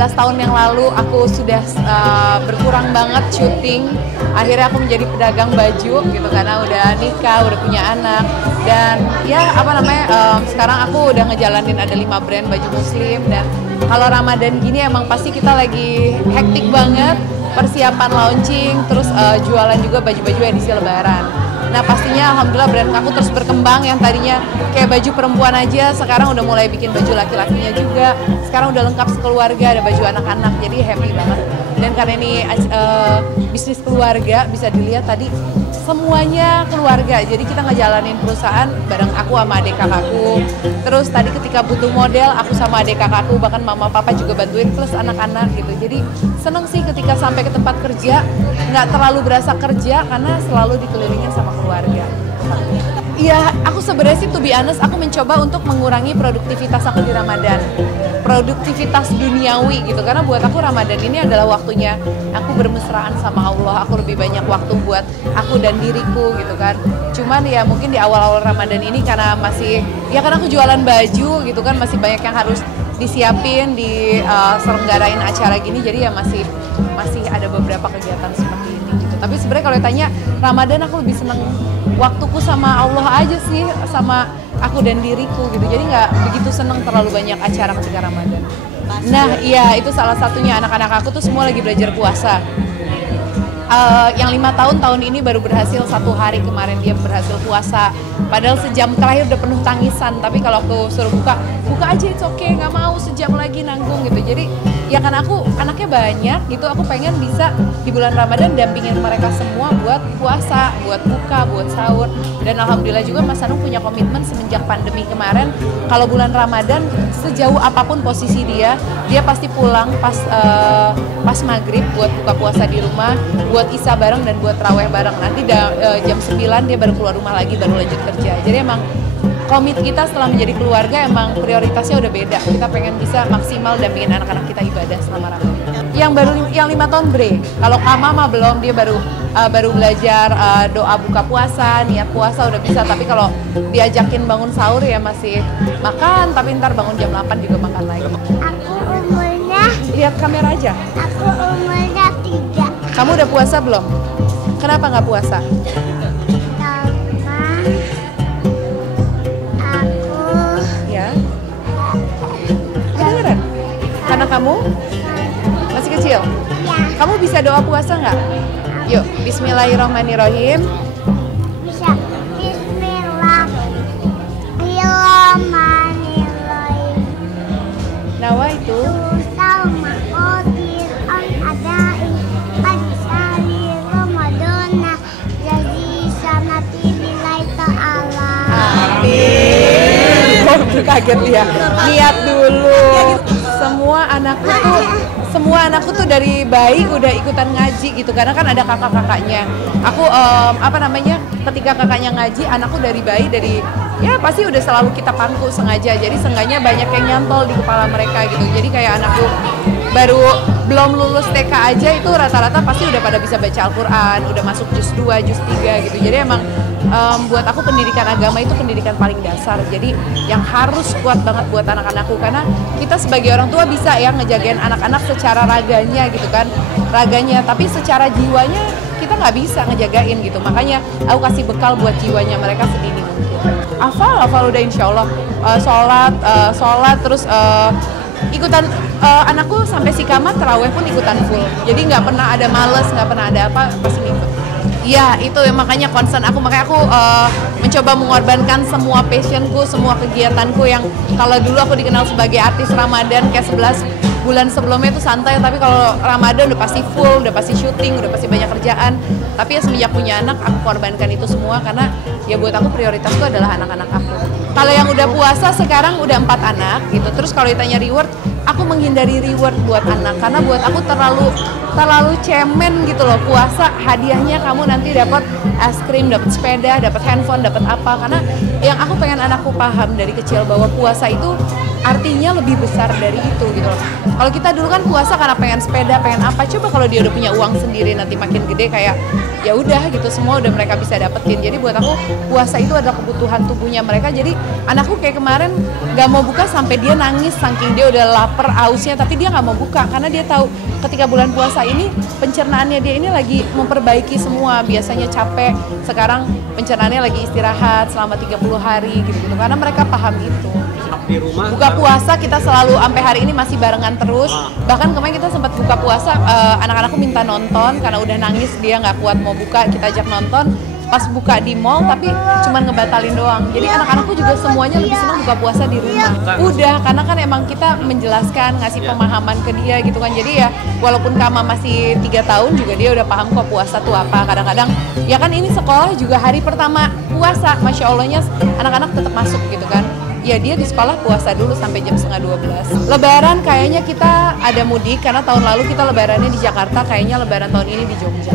15 tahun yang lalu aku sudah berkurang banget syuting. Akhirnya aku menjadi pedagang baju gitu karena udah nikah, udah punya anak. Dan ya sekarang aku udah ngejalanin ada 5 brand baju muslim. Dan kalau Ramadan gini emang pasti kita lagi hektik banget, persiapan launching, terus jualan juga baju-baju edisi lebaran. Nah pastinya alhamdulillah brand aku terus berkembang, yang tadinya kayak baju perempuan aja sekarang udah mulai bikin baju laki-lakinya juga. Sekarang udah lengkap sekeluarga, ada baju anak-anak, jadi happy banget. Dan karena ini bisnis keluarga, bisa dilihat tadi semuanya keluarga. Jadi kita ngejalanin perusahaan bareng aku sama adik kakakku. Terus tadi ketika butuh model, aku sama adik kakakku, bahkan mama papa juga bantuin, plus anak-anak gitu. Jadi seneng sih ketika sampai ke tempat kerja, nggak terlalu berasa kerja karena selalu dikelilingin sama keluarga. Iya, aku sebenarnya sih to be honest, aku mencoba untuk mengurangi produktivitas aku di Ramadan. Produktivitas duniawi gitu, karena buat aku Ramadan ini adalah waktunya aku bermesraan sama Allah. Aku lebih banyak waktu buat aku dan diriku gitu kan. Cuman ya mungkin di awal-awal Ramadan ini karena karena aku jualan baju gitu kan, masih banyak yang harus disiapin, selenggarain acara gini, jadi ya masih ada beberapa kegiatan seperti ini gitu. Tapi sebenarnya kalau ditanya Ramadan, aku lebih seneng waktuku sama Allah aja sih, sama aku dan diriku gitu. Jadi nggak begitu seneng terlalu banyak acara ketika Ramadan. Nah iya, itu salah satunya. Anak-anak aku tuh semua lagi belajar puasa. Yang 5 tahun ini baru berhasil 1 hari kemarin dia berhasil puasa. Padahal sejam terakhir udah penuh tangisan. Tapi kalau aku suruh buka aja, it's okay, nggak mau sejam lagi nanggung gitu. Jadi ya kan aku anaknya banyak gitu, aku pengen bisa di bulan Ramadan dampingin mereka semua buat puasa, buat buka, buat sahur. Dan alhamdulillah juga Mas Anung punya komitmen semenjak pandemi kemarin, kalau bulan Ramadan sejauh apapun posisi dia pasti pulang pas maghrib buat buka puasa di rumah, buat isya bareng dan buat raweh bareng. Nanti jam 9 dia baru keluar rumah lagi, baru lanjut kerja. Jadi emang komit kita setelah menjadi keluarga emang prioritasnya udah beda. Kita pengen bisa maksimal dampingin anak-anak kita ibadah selama Ramadan. Yang 5 tahun Bre, kalau Kama mah belum, dia baru belajar doa buka puasa, niat puasa udah bisa. Tapi kalau diajakin bangun sahur ya masih makan, tapi ntar bangun jam 8 juga makan lagi. Aku umurnya, Lihat kamera aja. aku umurnya 3. Kamu udah puasa belum? Kenapa nggak puasa? Karena kamu masih kecil? Ya. Kamu bisa doa puasa nggak? Yuk, bismillahirrahmanirrahim. Bisa. Bismillahirrahmanirrahim. Nawaitu. Sama qadir an adai adisari Ramadana jadi sanati lillahi ta'ala. Amin. Kaget dia. Niat dulu. Semua anakku tuh dari bayi udah ikutan ngaji gitu, karena kan ada kakak-kakaknya. Aku ketika kakaknya ngaji, anakku dari bayi ya pasti udah selalu kita pangku sengaja. Jadi seenggaknya banyak yang nyantol di kepala mereka gitu. Jadi kayak anakku belum lulus TK aja itu rata-rata pasti udah pada bisa baca Al-Quran, udah masuk juz 2, juz 3 gitu. Jadi emang buat aku pendidikan agama itu pendidikan paling dasar. Jadi yang harus kuat banget buat anak-anakku, karena kita sebagai orang tua bisa ya ngejagain anak-anak secara raganya gitu kan, tapi secara jiwanya kita nggak bisa ngejagain gitu. Makanya aku kasih bekal buat jiwanya mereka sedini mungkin. Hafal udah insya Allah. Sholat terus ikutan anakku sampai si kamar terawih pun ikutan full. Jadi nggak pernah ada males, nggak pernah ada apa, pasti ngikut. Iya, itu makanya concern aku. Makanya aku mencoba mengorbankan semua passionku, semua kegiatanku yang kalau dulu aku dikenal sebagai artis Ramadan kayak 11 bulan sebelumnya itu santai, tapi kalau Ramadan udah pasti full, udah pasti syuting, udah pasti banyak kerjaan. Tapi ya semenjak punya anak, aku korbankan itu semua karena ya buat aku prioritasku adalah anak-anak aku. Kalau yang udah puasa sekarang udah 4 anak gitu. Terus kalau ditanya reward, aku menghindari reward buat anak karena buat aku terlalu cemen gitu loh. Puasa hadiahnya kamu nanti dapat es krim, dapat sepeda, dapat handphone, dapat apa. Karena yang aku pengen anakku paham dari kecil bahwa puasa itu artinya lebih besar dari itu gitu loh. Kalau kita dulu kan puasa karena pengen sepeda, pengen apa. Coba kalau dia udah punya uang sendiri nanti makin gede kayak ya udah gitu, semua udah mereka bisa dapetin. Jadi buat aku puasa itu adalah kebutuhan tubuhnya mereka. Jadi anakku kayak kemarin gak mau buka sampai dia nangis saking dia udah lapar, hausnya, tapi dia nggak mau buka karena dia tahu ketika bulan puasa ini pencernaannya dia ini lagi memperbaiki semua. Biasanya capek, sekarang pencernaannya lagi istirahat selama 30 hari gitu-gitu karena mereka paham itu. Di rumah Buka puasa kita selalu sampai hari ini masih barengan terus. Bahkan kemarin kita sempat buka puasa, anak-anakku minta nonton karena udah nangis, dia nggak kuat mau buka, kita ajak nonton. Pas buka di mall tapi cuman ngebatalin doang. Jadi anak-anakku juga semuanya lebih senang buka puasa di rumah. Udah, karena kan emang kita menjelaskan, ngasih pemahaman ke dia gitu kan. Jadi ya walaupun Kama masih 3 tahun juga dia udah paham kok puasa tuh apa. Kadang-kadang ya kan ini sekolah juga hari pertama puasa, Masya Allahnya anak-anak tetap masuk gitu kan. Ya dia di sekolah puasa dulu sampai jam 11:30. Lebaran kayaknya kita ada mudik karena tahun lalu kita lebarannya di Jakarta, kayaknya lebaran tahun ini di Jogja.